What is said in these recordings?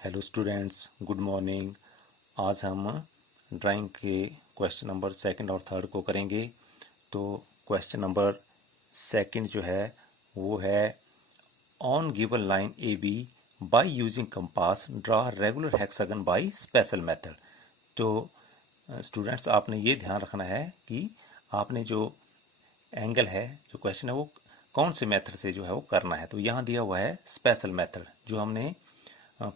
Hello students, good morning. आज हम drawing के क्वेश्चन नंबर सेकंड और थर्ड को करेंगे। तो क्वेश्चन नंबर सेकंड जो है वो है on given line A B by using compass draw regular hexagon by special method. तो स्टूडेंट्स आपने ये ध्यान रखना है कि आपने जो एंगल है, जो क्वेश्चन है वो कौन से मेथड से जो है वो करना है। तो यहाँ दिया हुआ है स्पेशल मेथड। जो हमने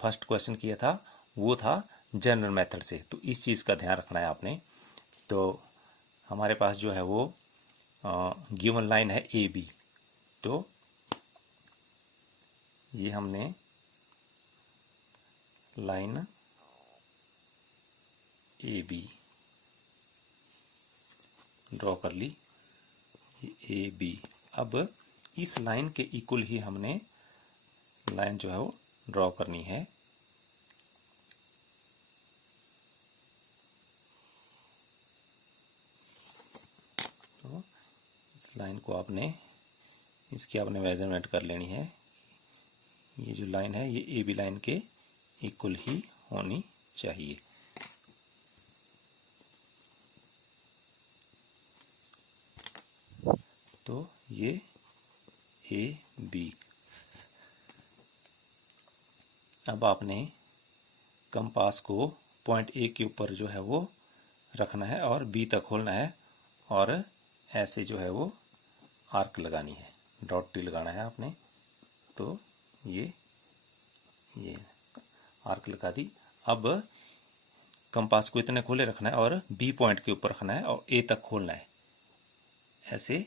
फर्स्ट क्वेश्चन किया था वो था जनरल मेथड से। तो इस चीज़ का ध्यान रखना है आपने। तो हमारे पास जो है वो गिवन लाइन है ए बी। तो ये हमने लाइन ए बी ड्रॉ कर ली, ए बी। अब इस लाइन के इक्वल ही हमने लाइन जो है वो ड्रॉ करनी है। तो इस लाइन को इसकी आपने मेजरमेंट कर लेनी है। ये जो लाइन है ये ए बी लाइन के इक्वल ही होनी चाहिए। तो ये ए बी। अब आपने कंपास को पॉइंट ए के ऊपर जो है वो रखना है और बी तक खोलना है और ऐसे जो है वो आर्क लगानी है, डॉट टी लगाना है आपने। तो ये आर्क लगा दी। अब कंपास को इतने खोले रखना है और बी पॉइंट के ऊपर रखना है और ए तक खोलना है। ऐसे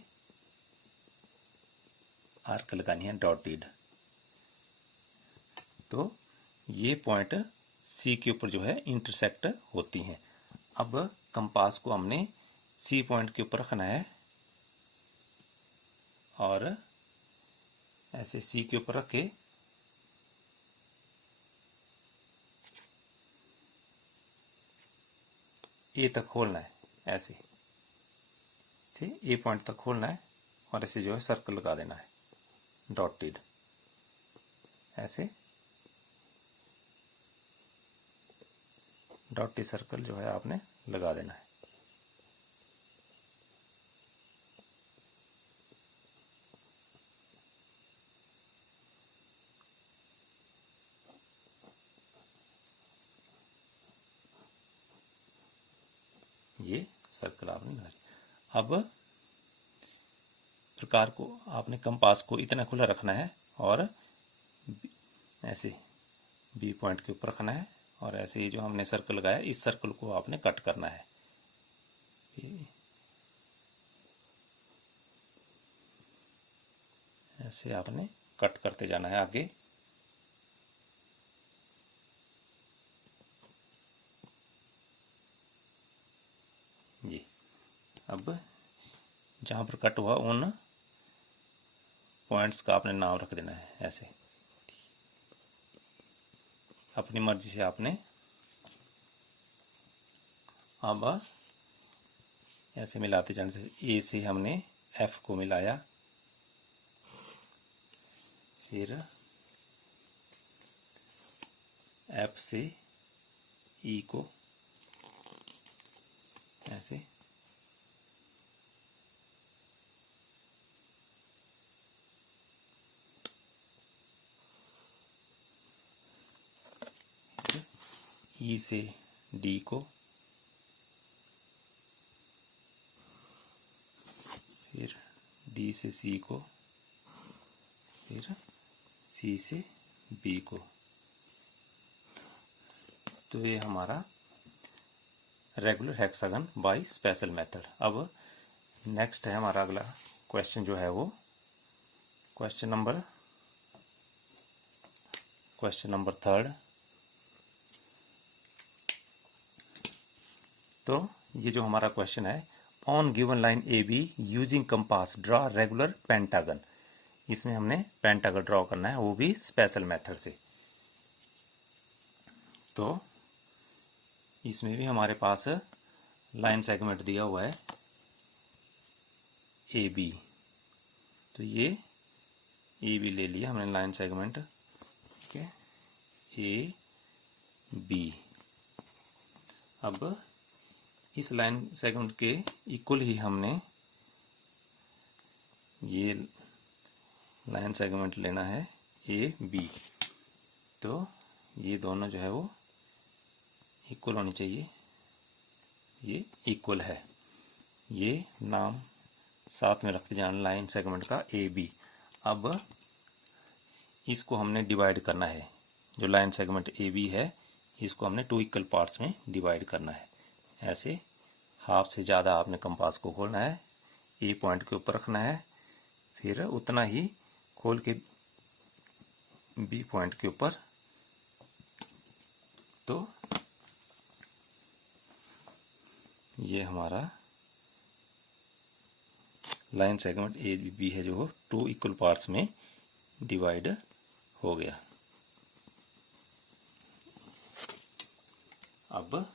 आर्क लगानी है डॉट टीड। तो ये पॉइंट सी के ऊपर जो है इंटरसेक्ट होती हैं। अब कंपास को हमने सी पॉइंट के ऊपर रखना है और ऐसे सी के ऊपर रख के ए तक खोलना है। ऐसे ए पॉइंट तक खोलना है और ऐसे जो है सर्कल लगा देना है डॉटेड। ऐसे डॉटी सर्कल जो है आपने लगा देना है। ये सर्कल आपने लगा दिया। अब प्रकार को आपने कंपास को इतना खुला रखना है और ऐसे बी पॉइंट के ऊपर रखना है और ऐसे ही जो हमने सर्कल लगाया इस सर्कल को आपने कट करना है। ऐसे आपने कट करते जाना है आगे। ये अब जहाँ पर कट हुआ उन पॉइंट्स का आपने नाम रख देना है। ऐसे अपनी मर्जी से आपने अब ऐसे मिलाते जाने से ए से हमने एफ को मिलाया, फिर एफ से ई को ऐसे, ई से डी को, फिर डी से सी को, फिर सी से बी को। तो ये हमारा regular hexagon by special method. अब नेक्स्ट है हमारा अगला क्वेश्चन जो है वो क्वेश्चन नंबर थर्ड। तो ये जो हमारा क्वेश्चन है on given line A be using compass draw regular pentagon. इसमें हमने पेंटागन ड्रॉ करना है, वो भी स्पेशल मेथड से। तो इसमें भी हमारे पास लाइन सेगमेंट दिया हुआ है ए बी। तो ये ए बी ले लिया हमने लाइन सेगमेंट। ठीक है, ए बी। अब इस लाइन सेगमेंट के इक्वल ही हमने ये लाइन सेगमेंट लेना है ए बी। तो ये दोनों जो है वो इक्वल होनी चाहिए, ये इक्वल है। ये नाम साथ में रखते जाना लाइन सेगमेंट का ए बी। अब इसको हमने डिवाइड करना है, जो लाइन सेगमेंट ए बी है इसको हमने 2 इक्वल पार्ट्स में डिवाइड करना है। ऐसे हाफ से ज़्यादा आपने कंपास को खोलना है, ए पॉइंट के ऊपर रखना है, फिर उतना ही खोल के बी पॉइंट के ऊपर। तो ये हमारा लाइन सेगमेंट ए बी है जो 2 इक्वल पार्ट्स में डिवाइड हो गया। अब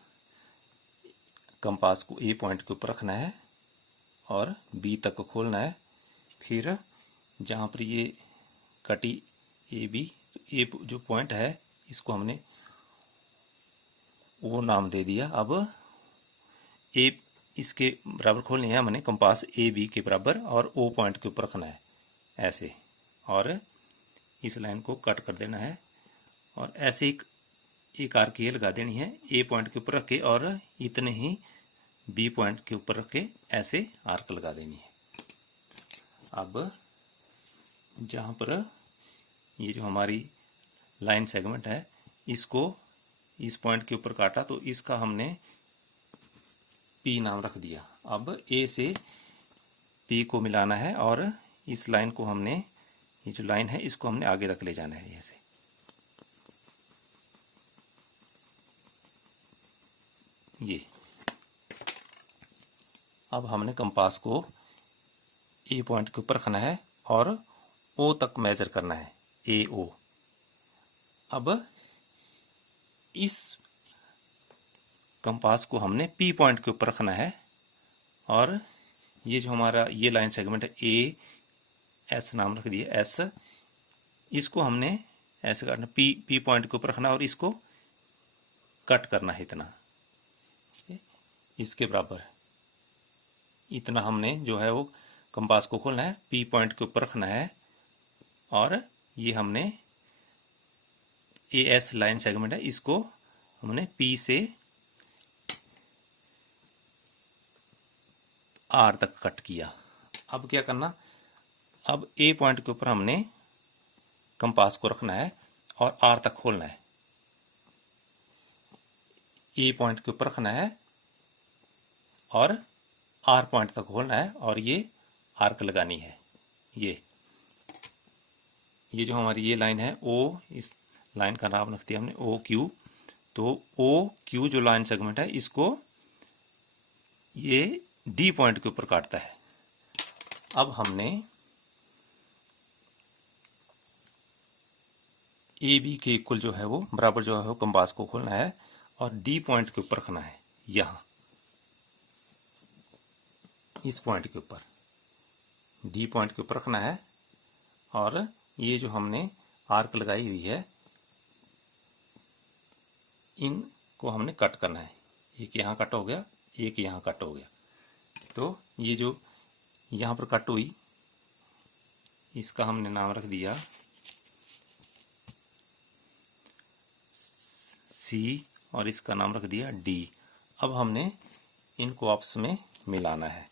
कंपास को ए पॉइंट के ऊपर रखना है और बी तक को खोलना है। फिर जहाँ पर ये कटी ए बी, ए जो पॉइंट है इसको हमने वो नाम दे दिया। अब ए इसके बराबर खोलनी है हमने, कंपास ए बी के बराबर, और ओ पॉइंट के ऊपर रखना है ऐसे, और इस लाइन को कट कर देना है और ऐसे एक आर्क ये लगा देनी है ए पॉइंट के ऊपर रख के, और इतने ही बी पॉइंट के ऊपर रख के ऐसे आर्क लगा देनी है। अब जहाँ पर ये जो हमारी लाइन सेगमेंट है इसको इस पॉइंट के ऊपर काटा तो इसका हमने पी नाम रख दिया। अब ए से पी को मिलाना है और इस लाइन को हमने, ये जो लाइन है इसको हमने आगे तक ले जाना है ऐसे। ये अब हमने कंपास को ए पॉइंट के ऊपर रखना है और ओ तक मेजर करना है, ए ओ। अब इस कंपास को हमने पी पॉइंट के ऊपर रखना है और ये जो हमारा ये लाइन सेगमेंट है ए एस नाम रख दिया एस, इसको हमने ऐसे काटना, पी पॉइंट के ऊपर रखना और इसको कट करना है इतना, इसके बराबर इतना हमने जो है वो कंपास को खोलना है, पी पॉइंट के ऊपर रखना है और ये हमने ए एस लाइन सेगमेंट है इसको हमने पी से आर तक कट किया। अब क्या करना, अब ए पॉइंट के ऊपर हमने कंपास को रखना है और आर तक खोलना है, ए पॉइंट के ऊपर रखना है और आर पॉइंट तक खोलना है और ये आर्क लगानी है। ये जो हमारी ये लाइन है ओ, इस लाइन का नाम रख दिया हमने ओ क्यू। तो ओ क्यू जो लाइन सेगमेंट है इसको ये डी पॉइंट के ऊपर काटता है। अब हमने ए बी के इक्वल जो है वो बराबर जो है वो कंपास को खोलना है और डी पॉइंट के ऊपर रखना है, यहाँ इस पॉइंट के ऊपर डी पॉइंट के ऊपर रखना है और ये जो हमने आर्क लगाई हुई है इनको हमने कट करना है। एक यहाँ कट हो गया, एक यहाँ कट हो गया। तो ये जो यहाँ पर कट हुई इसका हमने नाम रख दिया सी और इसका नाम रख दिया डी। अब हमने इनको आपस में मिलाना है,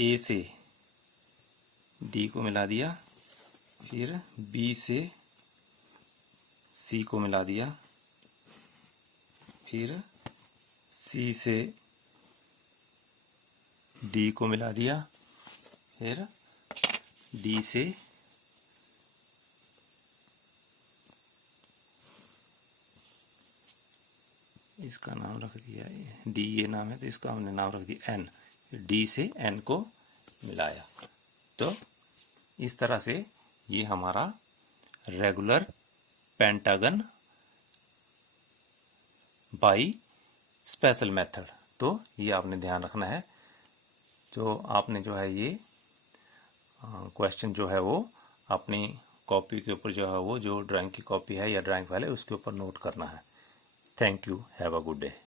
ए से डी को मिला दिया, फिर बी से सी को मिला दिया, फिर सी से डी को मिला दिया, फिर डी से इसका नाम रख दिया डी, ये नाम है तो इसका हमने नाम रख दिया एन, डी से एन को मिलाया। तो इस तरह से ये हमारा regular pentagon by special method. तो ये आपने ध्यान रखना है। तो आपने जो है ये क्वेश्चन जो है वो अपनी कॉपी के ऊपर जो है वो जो ड्राइंग की कॉपी है या ड्राइंग फाइल है उसके ऊपर नोट करना है। Thank you, have a good day.